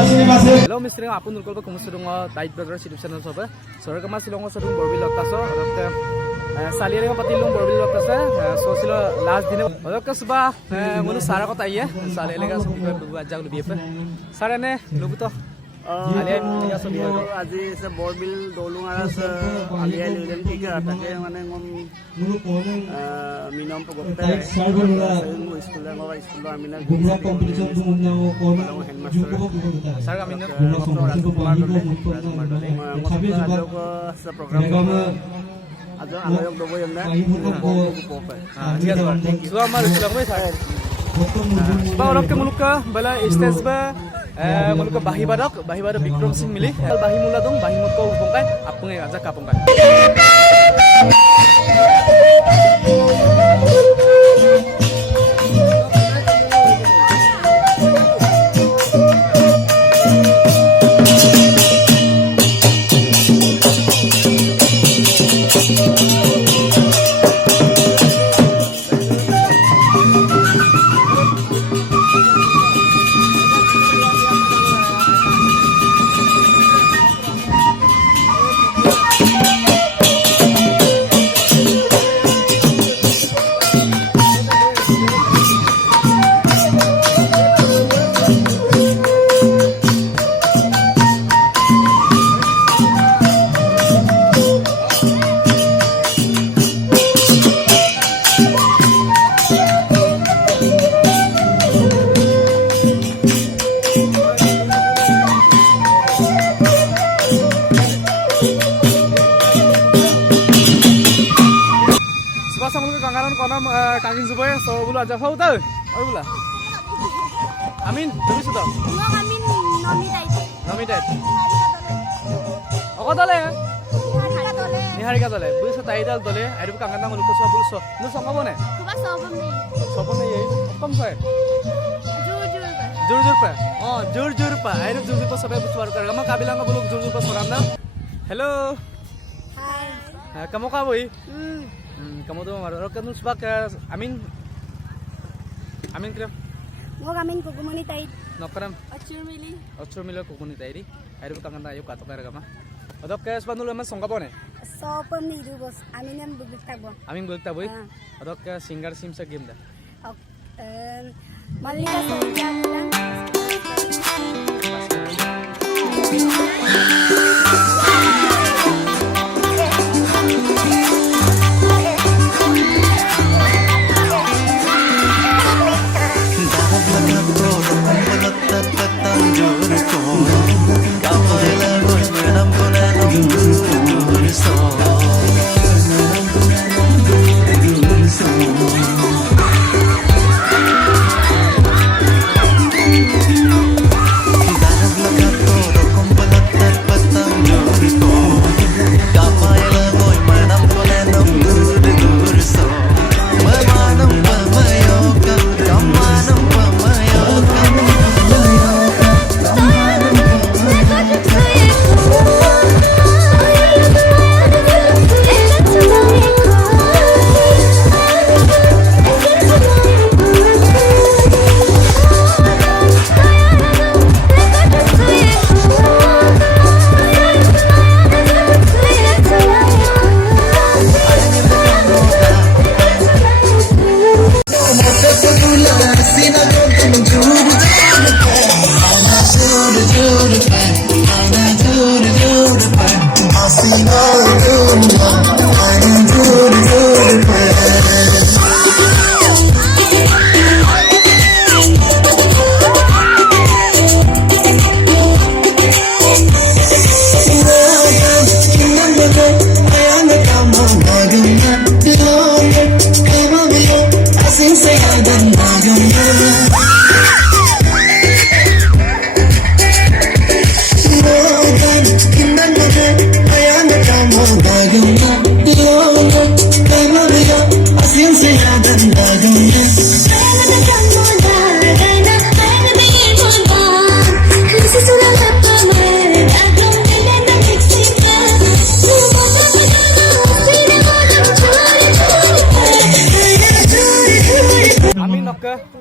Hello, Mr. Apun Nulkol ko kumusta dong Diet Brothers YouTube channel sobe. Sorry kama silong ko sa dong Borbil Do so. Salire ko patilong Borbil Do so. So sila last din. Odok ka suba munu sara ko taiye. Sale lega so bi ajag lu bife. Sara ne lugu to. Ali Aye Ligang so bi আজি সে বৰবিল দৌলুং আৰু Ali Aye Ligang কি কৰা তাকে মানে মন মিনম পগতে স্কুলৰ আমিনা competition Munna headmaster sar kami ne Rajkumar দলে সে প্ৰগ্ৰাম আজ আলোয়ক দব এমনা ঠিক আছে থ্যাংক ইউ আমার ইসলাম ভাই স্যার বা অলপকে মুলুকা বলা স্টেজ বা मुलुका बाही बादक विक्रम सिंह मिली बाही मुला दं बाही मुलुका उपंगाय आपुंगाय आजा कापुंगाय konam kangin supaya so bulu aja hau tahu oh bula amin terus itu amin nomi dai aku dole niharika dole bulu so tai dal dole aduh kangen nang lukas so bulu so nu songa bone sobam nih ya kom saya jur pa aduh jur pa sampai butuh warga kamu kabilang nggak bulu jur pa soram na hello hai kamu kaboy kamu tuh marah kan tuh sebab amin krem mau amin kukumuni tai nokram achur mili kukumuni tai di air bukan kan tayo katok kaya kama odok ke sebab dulu mas songka bone sopem nih dulu bos amin yang begitu taboy odok ke singer sim sa game dah malika soja bilang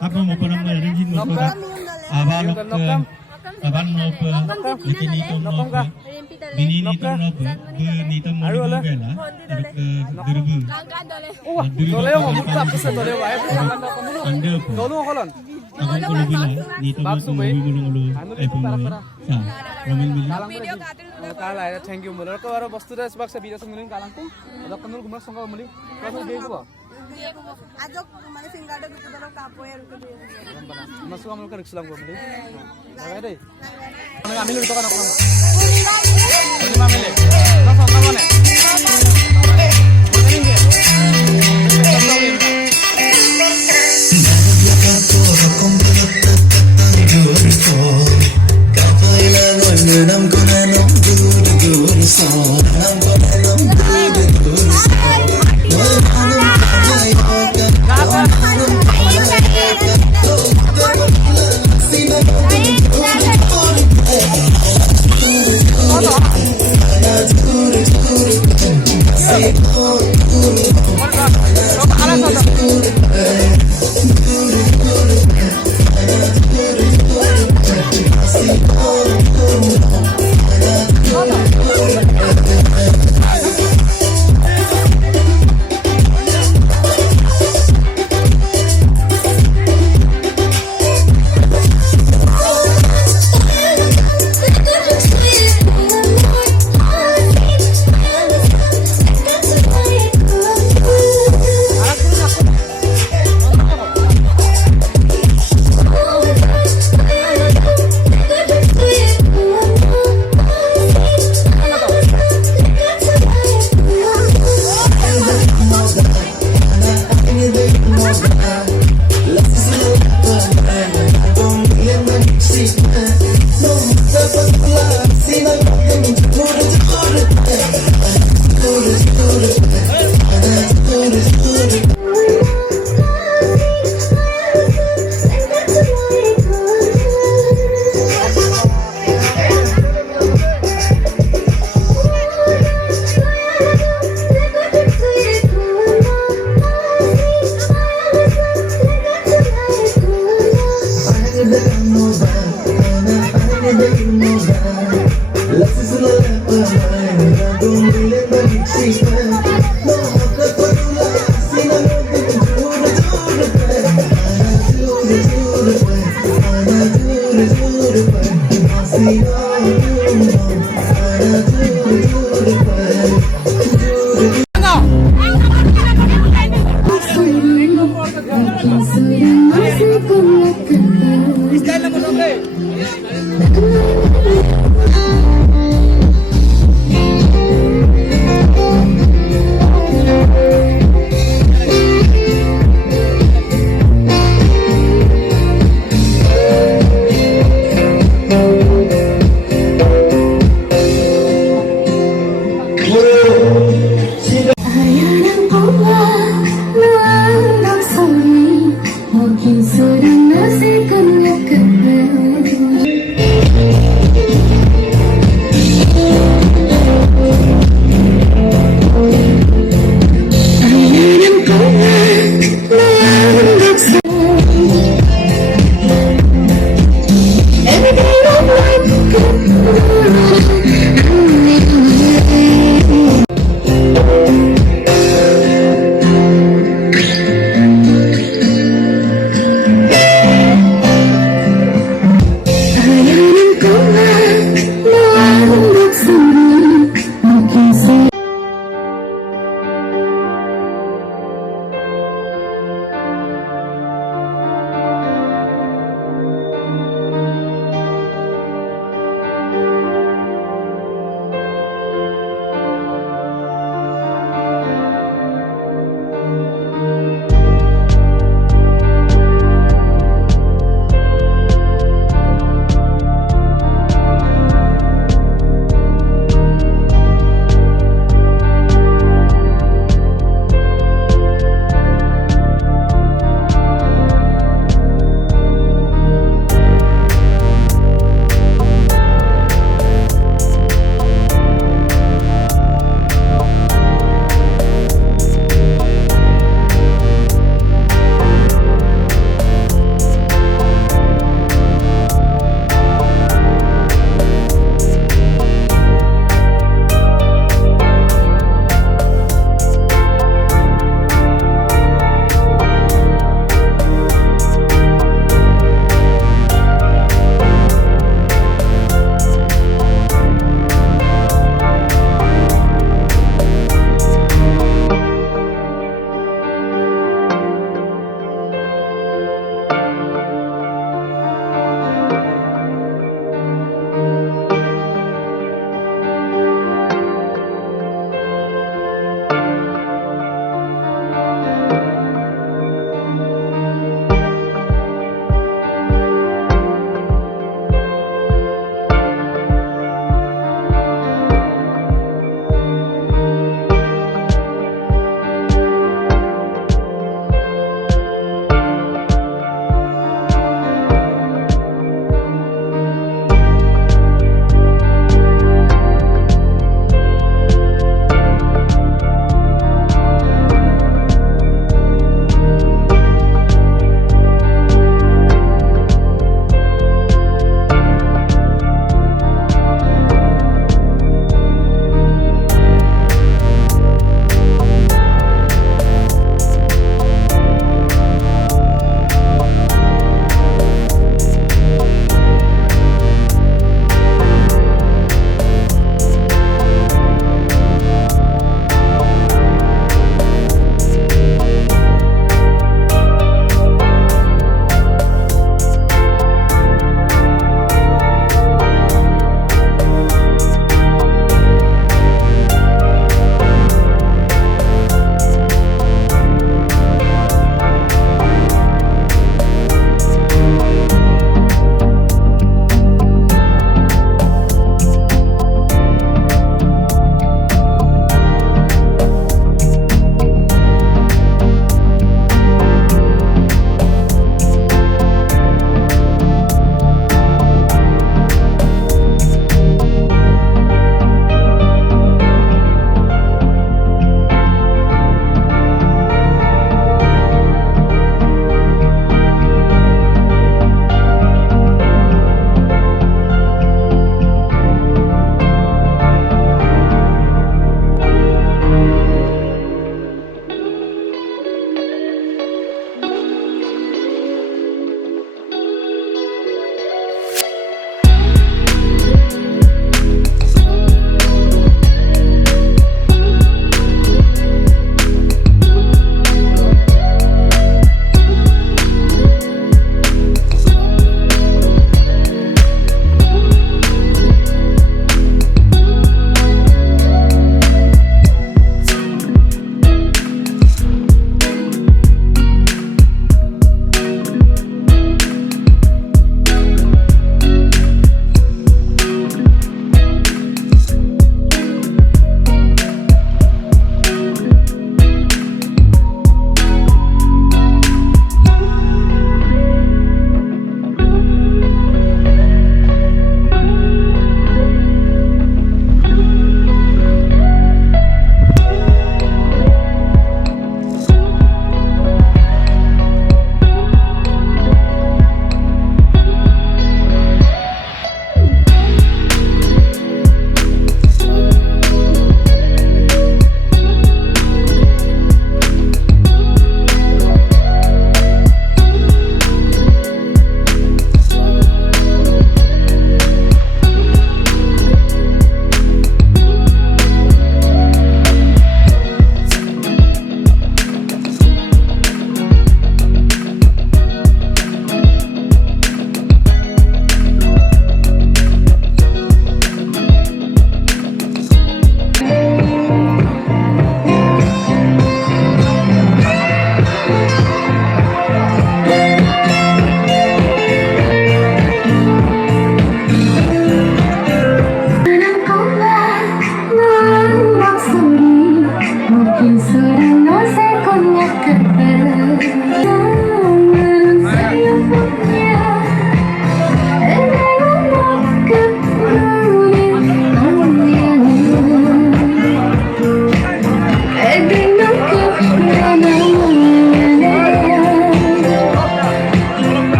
Apa mau pernah merinci aban aban Nokong ka. Nokka. Aru ala. Oh, dole yung amut tapos sa dole wa. Ay naman na kamulo. Dolo ko lan. Bakso bay. Ano rin para. Kala ay thank you mulor ko aro bostu res baksa bida sungulin kalang ko. Ada kanul gumar sangga muli. Kaso dei ko. Ajok মানে সিঙ্গাড়া দুটো ধরো কাপড়ে আর করে Masuk kamu ke Riksulang gua beli. Oke deh. Mana ngambil itu kan aku. 5 mili. Langsung kamu nih.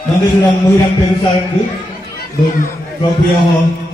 Nanti sudah menghirang besar itu, dan Borbil Do.